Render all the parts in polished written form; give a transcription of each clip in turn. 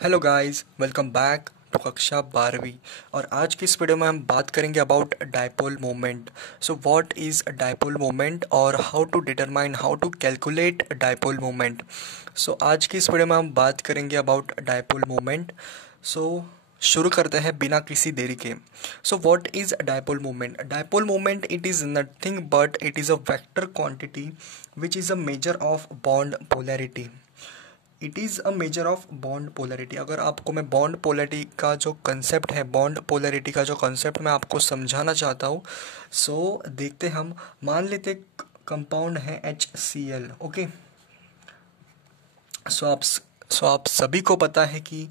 Hello guys, welcome back to कक्षा 12वीं। और आज की इस वीडियो में हम बात करेंगे about dipole moment. So what is dipole moment और how to determine how to calculate dipole moment. So आज की इस वीडियो में हम बात करेंगे अबाउट डायपोल मोमेंट। सो शुरू करते हैं बिना किसी देरी के। सो what is dipole moment? Dipole moment it is nothing but it is a vector quantity which is a measure of bond polarity. It is a measure of bond polarity. अगर आपको मैं बॉन्ड पोलैरिटी का जो concept है, bond polarity का जो concept मैं आपको समझाना चाहता हूँ। सो देखते हम, मान लेते कंपाउंड है HCl। ओके, सो आप सभी को पता है कि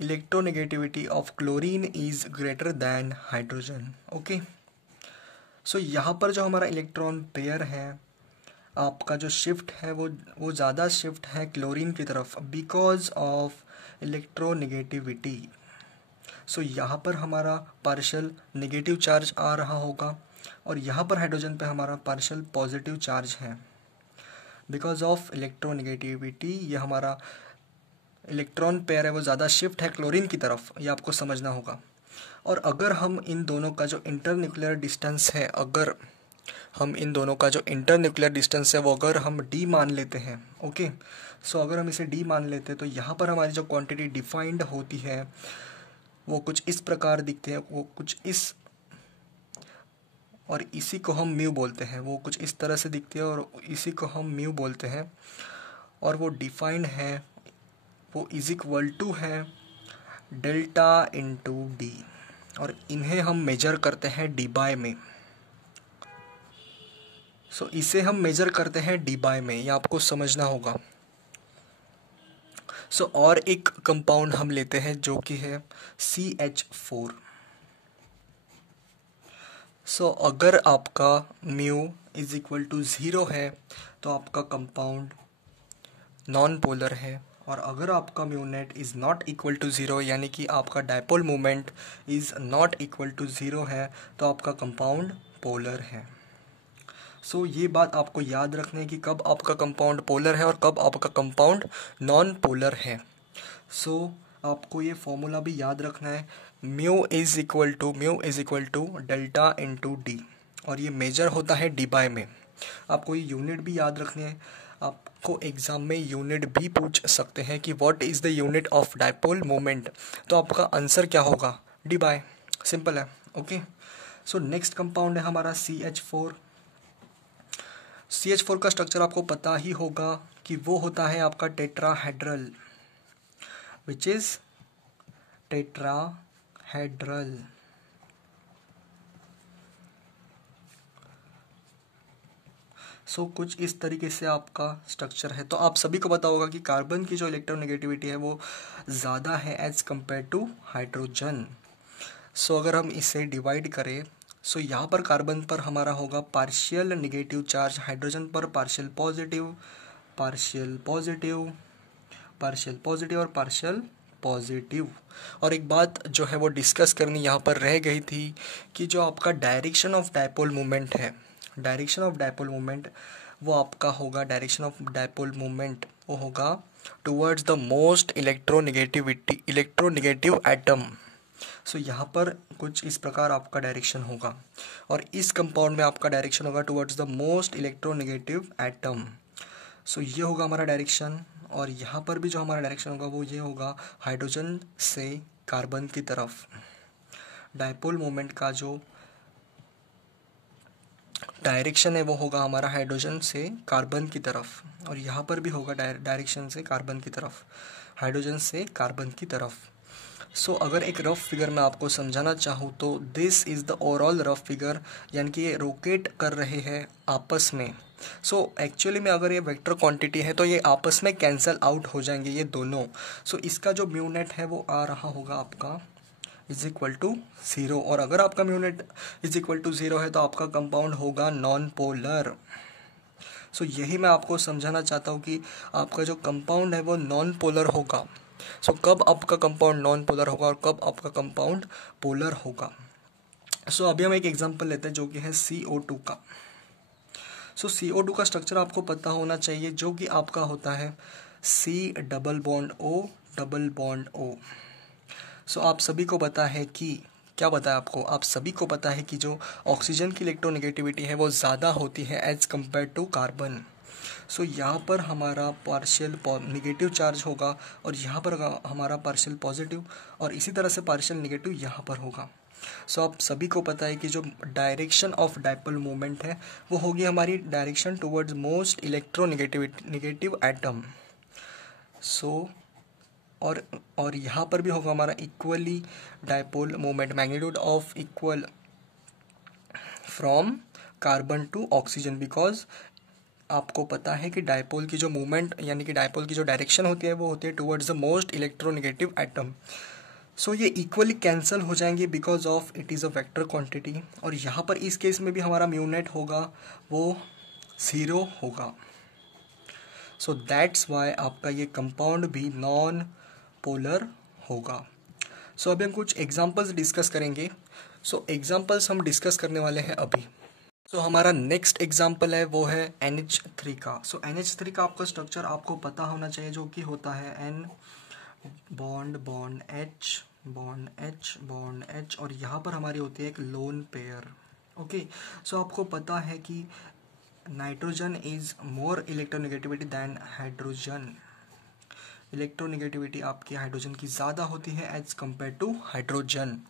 electronegativity of chlorine is greater than hydrogen. Okay, so यहाँ पर जो हमारा इलेक्ट्रॉन पेयर है, आपका जो शिफ्ट है वो ज़्यादा शिफ्ट है क्लोरीन की तरफ बिकॉज ऑफ इलेक्ट्रोनेगेटिविटी। सो यहाँ पर हमारा पार्शियल नेगेटिव चार्ज आ रहा होगा और यहाँ पर हाइड्रोजन पे हमारा पार्शियल पॉजिटिव चार्ज है बिकॉज ऑफ इलेक्ट्रोनेगेटिविटी। ये हमारा इलेक्ट्रॉन पेयर है वो ज़्यादा शिफ्ट है क्लोरीन की तरफ, ये आपको समझना होगा। और अगर हम इन दोनों का जो इंटरन्यूक्लियर डिस्टेंस है, अगर हम इन दोनों का जो इंटरन्यूक्लियर डिस्टेंस है वो अगर हम d मान लेते हैं, ओके, सो अगर हम इसे d मान लेते हैं तो यहाँ पर हमारी जो क्वांटिटी डिफाइंड होती है वो कुछ इस प्रकार दिखते हैं, वो कुछ इस, और इसी को हम म्यू बोलते हैं। वो कुछ इस तरह से दिखती है और इसी को हम म्यू बोलते हैं। और वो डिफाइंड है, वो इज इक्वल टू है डेल्टा इंटू डी, और इन्हें हम मेजर करते हैं डी बाय में। सो इसे हम मेजर करते हैं डी बाय में, ये आपको समझना होगा। सो और एक कंपाउंड हम लेते हैं जो कि है CH4। सो अगर आपका म्यू इज इक्वल टू 0 है तो आपका कंपाउंड नॉन पोलर है, और अगर आपका mu net is not equal to 0 यानी कि आपका dipole moment is not equal to 0 है तो आपका कंपाउंड पोलर है। सो ये बात आपको याद रखनी है कि कब आपका कंपाउंड पोलर है और कब आपका कंपाउंड नॉन पोलर है। सो आपको ये फॉर्मूला भी याद रखना है, mu is equal to delta into d, और ये मेजर होता है डी बाय में। आपको ये यूनिट भी याद रखनी है, आपको एग्ज़ाम में यूनिट भी पूछ सकते हैं कि what is the unit of dipole moment, तो आपका आंसर क्या होगा? डी बाय, सिंपल है। ओके, सो नेक्स्ट कंपाउंड है हमारा CH4। CH4 का स्ट्रक्चर आपको पता ही होगा कि वो होता है आपका टेट्राहेड्रल, विच इज टेट्राहेड्रल। सो कुछ इस तरीके से आपका स्ट्रक्चर है। तो आप सभी को पता होगा कि कार्बन की जो इलेक्ट्रोनेगेटिविटी है वो ज़्यादा है एज कंपेयर टू हाइड्रोजन। सो अगर हम इसे डिवाइड करें, सो यहाँ पर कार्बन पर हमारा होगा पार्शियल नेगेटिव चार्ज, हाइड्रोजन पर partial positive, partial positive, partial positive और पार्शियल पॉजिटिव। और एक बात जो है वो डिस्कस करनी यहाँ पर रह गई थी कि जो आपका डायरेक्शन ऑफ डायपोल मोमेंट है, डायरेक्शन ऑफ डायपोल मोमेंट वो आपका होगा, डायरेक्शन ऑफ डायपोल मोमेंट वो होगा towards the most electronegative atom. So यहाँ पर कुछ इस प्रकार आपका डायरेक्शन होगा, और इस कंपाउंड में आपका डायरेक्शन होगा towards the most electronegative atom. So ये होगा हमारा डायरेक्शन, और यहाँ पर भी जो हमारा डायरेक्शन होगा वो ये होगा हाइड्रोजन से कार्बन की तरफ। डायपोल मोमेंट का जो डायरेक्शन है वो होगा हमारा हाइड्रोजन से कार्बन की तरफ, और यहाँ पर भी होगा डायरेक्शन से कार्बन की तरफ, हाइड्रोजन से कार्बन की तरफ। सो अगर एक रफ फिगर मैं आपको समझाना चाहूँ तो this is the overall rough figure, यानी कि ये रोटेट कर रहे हैं आपस में। सो एक्चुअली में अगर ये वेक्टर क्वांटिटी है तो ये आपस में कैंसल आउट हो जाएंगे ये दोनों। सो इसका जो म्यू नेट है वो आ रहा होगा आपका इज इक्वल टू 0, और अगर आपका mu net is equal to 0 है तो आपका कंपाउंड होगा नॉन पोलर। सो यही मैं आपको समझाना चाहता हूँ कि आपका जो कंपाउंड है वो नॉन पोलर होगा। सो कब आपका कंपाउंड नॉन पोलर होगा और कब आपका कंपाउंड पोलर होगा। सो अभी हम एक एग्जांपल लेते हैं जो कि है CO2 का। सो CO2 का स्ट्रक्चर आपको पता होना चाहिए, जो कि आपका होता है C double bond O double bond O। सो आप सभी को पता है कि क्या पता है आपको, आप सभी को पता है कि जो ऑक्सीजन की इलेक्ट्रोनेगेटिविटी है वो ज़्यादा होती है एज कम्पेयर टू कार्बन। सो यहाँ पर हमारा पार्शियल निगेटिव चार्ज होगा और यहाँ पर हमारा पार्शियल पॉजिटिव, और इसी तरह से पार्शियल निगेटिव यहाँ पर होगा। सो आप सभी को पता है कि जो डायरेक्शन ऑफ डायपोल मूवमेंट है वो होगी हमारी direction towards most electronegative atom. So और यहाँ पर भी होगा हमारा equally dipole moment, magnitude of equal from carbon to oxygen, because आपको पता है कि डायपोल की जो मूवमेंट यानी कि डायपोल की जो डायरेक्शन होती है वो होती है towards the most electronegative atom. So ये इक्वली कैंसिल हो जाएंगे because of it is a vector quantity, और यहाँ पर इस केस में भी हमारा म्यूनेट होगा वो 0 होगा। सो दैट्स वाई आपका ये कंपाउंड भी नॉन पोलर होगा। सो अभी हम कुछ एग्जांपल्स डिस्कस करेंगे। सो एग्जांपल्स हम डिस्कस करने वाले हैं अभी। सो हमारा नेक्स्ट एग्जांपल है वो है NH3 का। सो NH3 का आपका स्ट्रक्चर आपको पता होना चाहिए, जो कि होता है N bond bond H bond H bond H, और यहाँ पर हमारी होती है एक लोन पेयर। ओके, सो आपको पता है कि nitrogen is more electronegativity than hydrogen. Electronegativity आपकी हाइड्रोजन की ज़्यादा होती है as compare to hydrogen.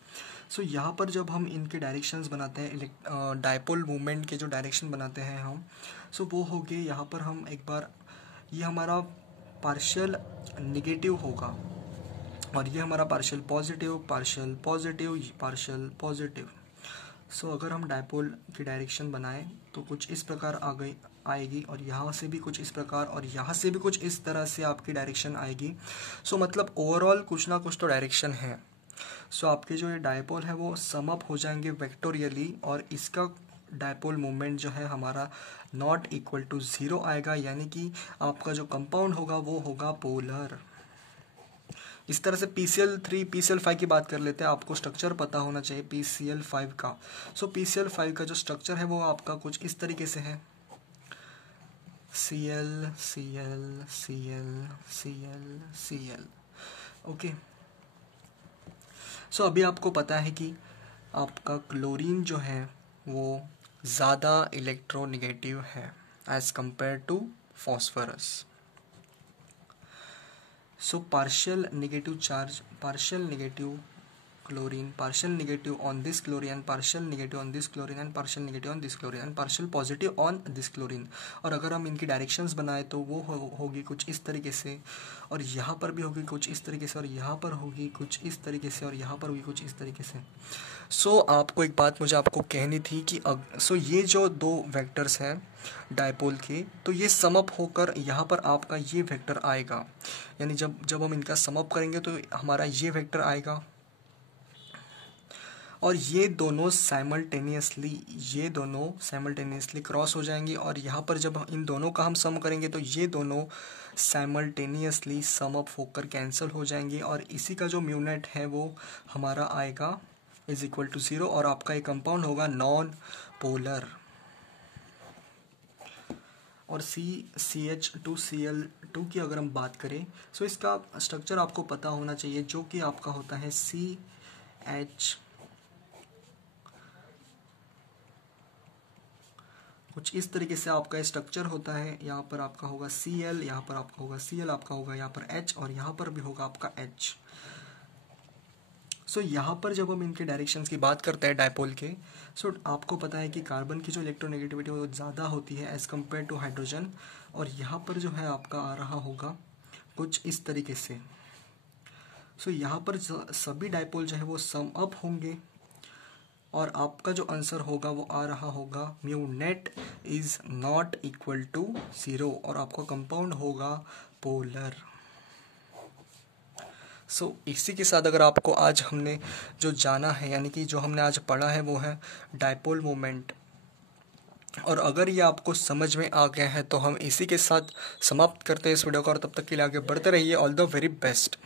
So यहाँ पर जब हम इनके डायरेक्शंस बनाते हैं, डायपोल मूवमेंट के जो डायरेक्शन बनाते हैं हम, सो वो हो गए यहाँ पर हम एक बार, ये हमारा पार्शियल निगेटिव होगा और ये हमारा partial positive, partial positive, partial positive. So अगर हम डायपोल की डायरेक्शन बनाएं तो कुछ इस प्रकार आएगी, और यहाँ से भी कुछ इस प्रकार, और यहाँ से भी कुछ इस तरह से आपकी डायरेक्शन आएगी। सो मतलब ओवरऑल कुछ ना कुछ तो डायरेक्शन है। सो आपके जो ये डायपोल है वो सम अप हो जाएंगे वेक्टोरियली, और इसका डायपोल मूवमेंट जो है हमारा नॉट इक्वल टू 0 आएगा, यानी कि आपका जो कंपाउंड होगा वो होगा पोलर। इस तरह से PCl3 PCl5 की बात कर लेते हैं। आपको स्ट्रक्चर पता होना चाहिए PCl5 का। सो PCl5 का जो स्ट्रक्चर है वो आपका कुछ इस तरीके से है, Cl Cl Cl Cl Cl। Okay, so अभी आपको पता है कि आपका क्लोरीन जो है वो ज़्यादा इलेक्ट्रोनेगेटिव है as compare to phosphorus. So partial negative charge, partial negative chlorine, partial negative on this chlorine, partial negative on this chlorine and partial negative on this chlorine and partial positive on this chlorine। और अगर हम इनकी directions बनाए तो वो होगी कुछ इस तरीके से, और यहाँ पर भी होगी कुछ इस तरीके से, और यहाँ पर होगी कुछ इस तरीके से, और यहाँ पर होगी कुछ इस तरीके से। सो आपको एक बात मुझे आपको कहनी थी कि सो ये जो दो वेक्टर्स हैं डायपोल के, तो ये समअप होकर यहाँ पर आपका ये वेक्टर आएगा, यानी जब हम इनका समअप करेंगे तो हमारा ये वेक्टर आएगा, और ये दोनों साइमल्टेनियसली क्रॉस हो जाएंगी, और यहाँ पर जब इन दोनों का हम सम करेंगे तो ये दोनों साइमल्टेनियसली सम अप होकर कैंसिल हो जाएंगे, और इसी का जो म्यूनेट है वो हमारा आएगा इज इक्वल टू 0, और आपका एक कंपाउंड होगा नॉन पोलर। और CH2Cl2 की अगर हम बात करें, सो इसका स्ट्रक्चर आपको पता होना चाहिए, जो कि आपका होता है CH, कुछ इस तरीके से आपका स्ट्रक्चर होता है। यहाँ पर आपका होगा Cl, यहाँ पर आपका होगा Cl, आपका होगा यहाँ पर H, और यहाँ पर भी होगा आपका H। सो यहाँ पर जब हम इनके डायरेक्शंस की बात करते हैं डायपोल के, सो आपको पता है कि कार्बन की जो इलेक्ट्रोनेगेटिविटी वो ज़्यादा होती है एज़ कम्पेयर टू हाइड्रोजन, और यहाँ पर जो है आपका आ रहा होगा कुछ इस तरीके से। सो यहाँ पर सभी डायपोल जो है वो सम अप होंगे, और आपका जो आंसर होगा वो आ रहा होगा mu net is not equal to 0, और आपका कंपाउंड होगा पोलर। सो इसी के साथ अगर आपको आज हमने जो जाना है, यानी कि जो हमने आज पढ़ा है वो है डायपोल मोमेंट, और अगर ये आपको समझ में आ गया है तो हम इसी के साथ समाप्त करते हैं इस वीडियो को, और तब तक के लिए आगे बढ़ते रहिए। All the very best.